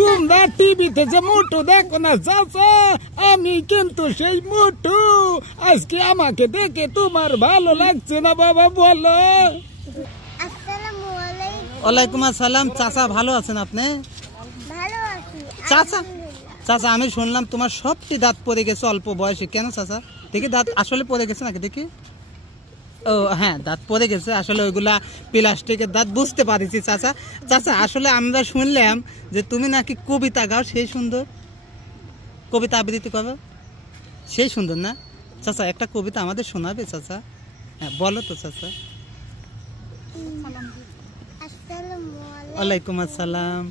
তোমরা টিভিতে যে মোটু দেখো না চাচা, আমি কিন্তু সেই মোটু। আজকে আমাকে দেখে তোমার ভালো লাগছে না বাবা, বলো? ওয়ালাইকুম আসসালাম। চাচা ভালো আছেন আপনি? চাচা চাচা আমি শুনলাম তোমার সবটি দাঁত পড়ে গেছে অল্প বয়সে, কেন চাচা? দেখি দাঁত আসলে পড়ে গেছে নাকি দেখি। ও হ্যাঁ, দাঁত পড়ে গেছে, আসলে ওইগুলা প্লাস্টিকের দাঁত, বুঝতে পারিছি চাচা। চাচা আসলে আমরা শুনলাম যে তুমি নাকি কবিতা গাও, সেই সুন্দর কবিতা আবৃত্তি করো, সেই সুন্দর না চাচা? একটা কবিতা আমাদের শোনাবে চাচা? হ্যাঁ বলো তো চাচা। ওয়ালাইকুম আসসালাম।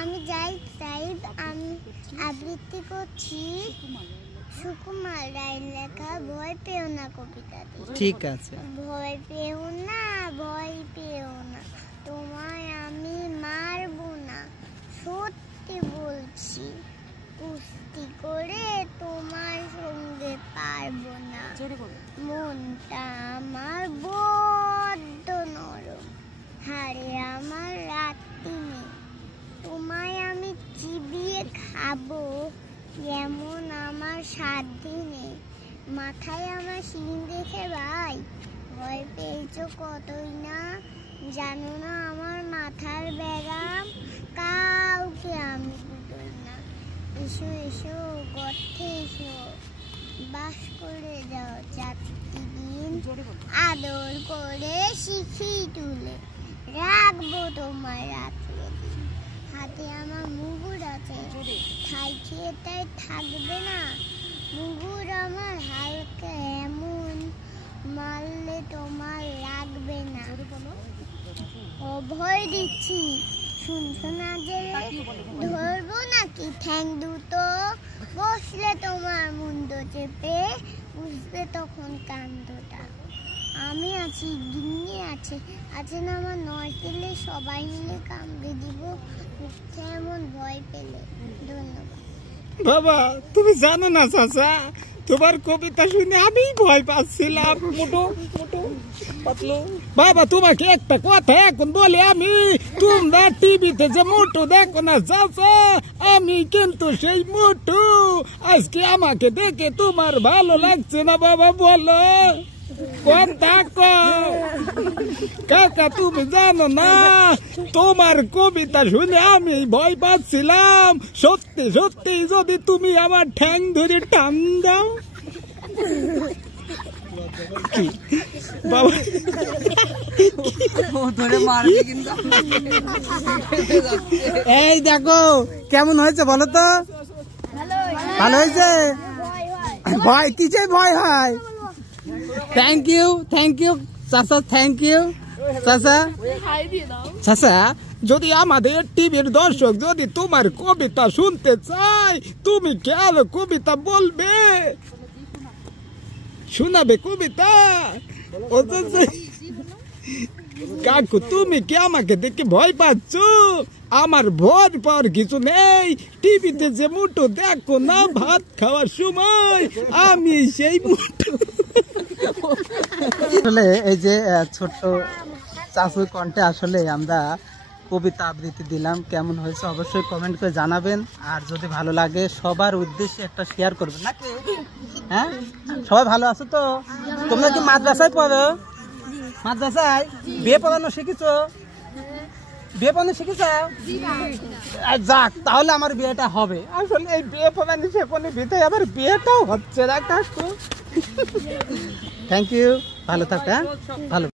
আমি আমি আবৃত্তি করছি সুকুমার রায়ের লেখা ভয় পেও না কবিতাটি। ঠিক আছে। ভয় পেও না, ভয় পেও না, তোমায় আমি মারবো না, সত্যি বলছি, কুস্তি করে তোমার সঙ্গে পারবো না, মনটা আমার বড্ড নরম, হাড়ে আমার রাত্রি নেই, তোমায় আমি চিবিয়ে খাবো, যেমন আমার সাধ্যি নেই, মাথায় আমার শিং রেখে ভাই, ভয় পেয়েছো কতই না, জানো না আমার মাথার ব্যারাম, কাউকে আমি বুঝই না, এসো এসো গর্তে এসো, বাস করে যাও 4টি দিন, আদর করে শিখি তুলে রাখবো তোমার রাত্রে দিন, হাতে আমার মুগুর আছে, ঠাই খেয়ে তাই থাকবে না, মুগুর আমার হালকা এমন, মারলে তোমার লাগবে না, অভয় দিচ্ছি শুনছো না যে, ধরবো নাকি ঠ্যাং দুটো, বসলে তোমার মুন্ড চেপে, বুঝবে তখন কাণ্ডটা, আমি আছি, গিন্নি আছে, আছে না আমার 9 ছেলে, সবাই মিলে কামড়ে দিব, এমন ভয় পেলে। ধন্যবাদ বাবা। তুমি জানো না চাচা, তোমার কবিতা শুনে আমি ভয় পাচ্ছিলাম। মোটু মোটু পাতলু বাবা, তোমাকে একটা কথা এখন বলে আমি, তোমরা টিভিতে যে মোটু দেখো না চাচা, আমি কিন্তু সেই মোটু। আজকে আমাকে দেখে তোমার ভালো লাগছে না বাবা, বলো? কথা কও কাকা, তুমি জানো না, তোমার কবিতা শুনে আমি ভয় পাচ্ছিলাম, সত্যি সত্যি যদি তুমি আমার ঠ্যাং ধরে টান দাও। বাবা এই দেখো কেমন হয়েছে বলো তো? ভালো হয়েছে? ভয় কিসে ভয় হয়? থ্যাংক ইউ চাচা, থ্যাংক ইউ চাচা। চাচা, যদি আমাদের টিভির দর্শক যদি তোমার কবিতা শুনতে চায়, তুমি কেন কবিতা বলবে, শোনাবে কবিতা? কাকু, তুমি কি আমাকে দেখে ভয় পাচ্ছ? আমার ভয় পাওয়ার কিছু নেই, টিভিতে যে মোটু দেখো না ভাত খাওয়ার সময়, আমি সেই মোটু। আসলে এই যে ছোট্ট চাচুর কণ্ঠে আসলে আমরা কবিতা আবৃত্তি দিলাম, কেমন হয়েছে অবশ্যই কমেন্ট করে জানাবেন, আর যদি ভালো লাগে সবার উদ্দেশ্যে একটা শেয়ার করবেন নাকি? হ্যাঁ, সবাই ভালো আছো তো? তোমরা কি মাদ্রাসায় পড়ো? মাদ্রাসায় বিয়ে পড়ানো শিখেছো? বিয়ে পড়ানো শিখেছ? যাক, তাহলে আমার বিয়েটা হবে। আসলে এই বিয়ে পড়ানো শেখানোর ভিতরে আবার বিয়েটাও হচ্ছে না কাকু। থ্যাংক ইউ, ভালো থাকো। হ্যাঁ ভালো।